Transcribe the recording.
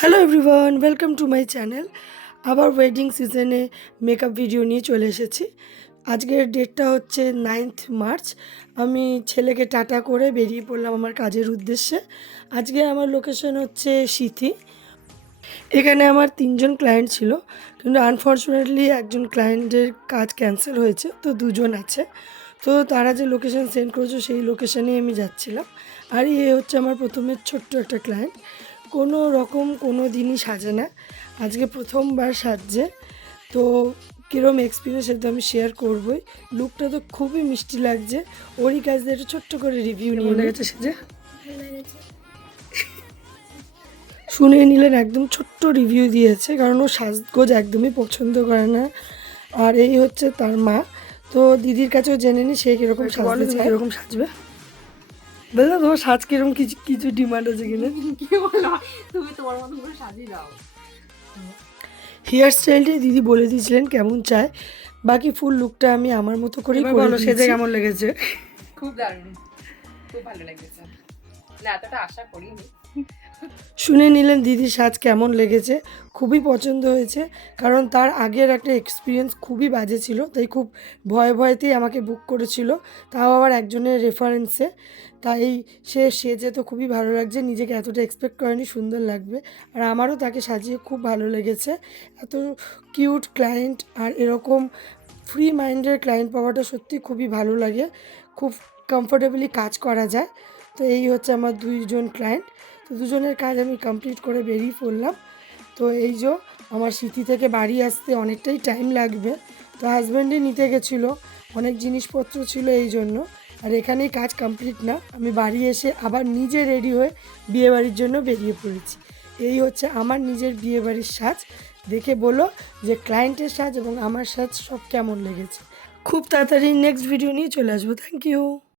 Hello everyone, welcome to my channel. আবার wedding সিজনে makeup video নিয়ে চলে এসেছি। আজকের ডেটটা হচ্ছে 9th মার্চ। আমি ছেলেকে টাটা করে বেরিয়ে পড়লাম আমার কাজের উদ্দেশ্যে। আজকে আমার লোকেশন হচ্ছে সিথি। এখানে আমার 3জন ক্লায়েন্ট ছিল, কিন্তু আনফর্চুনেটলি একজন ক্লায়েন্টের কাজ ক্যান্সেল হয়েছে, তো 2জন আছে। তো তারা যে লোকেশন সেন্ড করেছে সেই লোকেশানেই আমি যাচ্ছিলাম। আর এ হচ্ছে আমার প্রথমে ছোট্ট একটা ক্লায়েন্ট। কোনো রকম কোনো দিনই সাজে না, আজকে প্রথমবার সাজছে। তো কীরকম এক্সপিরিয়েন্স সেটা তো আমি শেয়ার করবই। লুকটা তো খুবই মিষ্টি লাগছে। ওরই কাজ দিয়ে একটু ছোট্ট করে রিভিউ নিয়ে লেগেছে সেজে শুনে নিলেন, একদম ছোট্ট রিভিউ দিয়েছে, কারণ ও সাজগোজ একদমই পছন্দ করে না। আর এই হচ্ছে তার মা। তো দিদির কাছেও জেনে নি সে কীরকম সাজবে, কীরকম সাজবে। বললো তোমার সাজ কিরকম, কিছু কিছু ডিমান্ড আছে কিনা? কি বলো, তুমি তোমার মতো করে সাজিয়ে দাও। হেয়ার স্টাইলটাই দিদি বলে দিয়েছিলেন কেমন চায়, বাকি ফুল লুকটা আমি আমার মতো করেই করে দিয়েছি। সেজে কেমন লেগেছে? খুব দারুণ, খুব ভালো লেগেছে, না এতটা আশা করিনি। শুনে নিলেন দিদির সাজ কেমন লেগেছে। খুবই পছন্দ হয়েছে, কারণ তার আগের একটা এক্সপিরিয়েন্স খুবই বাজে ছিল, তাই খুব ভয়েতেই আমাকে বুক করেছিল, তাও আবার একজনের রেফারেন্সে। তাই সে সেজে তো খুবই ভালো লাগছে, নিজেকে এতটা এক্সপেক্ট করেনি সুন্দর লাগবে। আর আমারও তাকে সাজিয়ে খুব ভালো লেগেছে। এত কিউট ক্লায়েন্ট আর এরকম ফ্রি মাইন্ডের ক্লায়েন্ট পাওয়াটা সত্যি খুবই ভালো লাগে, খুব কমফোর্টেবলি কাজ করা যায়। তো এই হচ্ছে আমার 2জন ক্লায়েন্ট। তো 2জনের কাজ আমি কমপ্লিট করে বেরিয়ে পড়লাম। তো এই যে আমার সিথি থেকে বাড়ি আসতে অনেকটাই টাইম লাগবে, তো হাজব্যান্ডই নিতে গেছিলো, অনেক জিনিসপত্র ছিল এই জন্য। আর এখানেই কাজ কমপ্লিট না, আমি বাড়ি এসে আবার নিজে রেডি হয়ে বিয়েবাড়ির জন্য বেরিয়ে পড়েছি। এই হচ্ছে আমার নিজের বিয়েবাড়ির সাজ। দেখে বলো যে ক্লায়েন্টের সাজ এবং আমার সাজ সব কেমন লেগেছে। খুব তাড়াতাড়ি নেক্সট ভিডিও নিয়ে চলে আসবো। Thank you.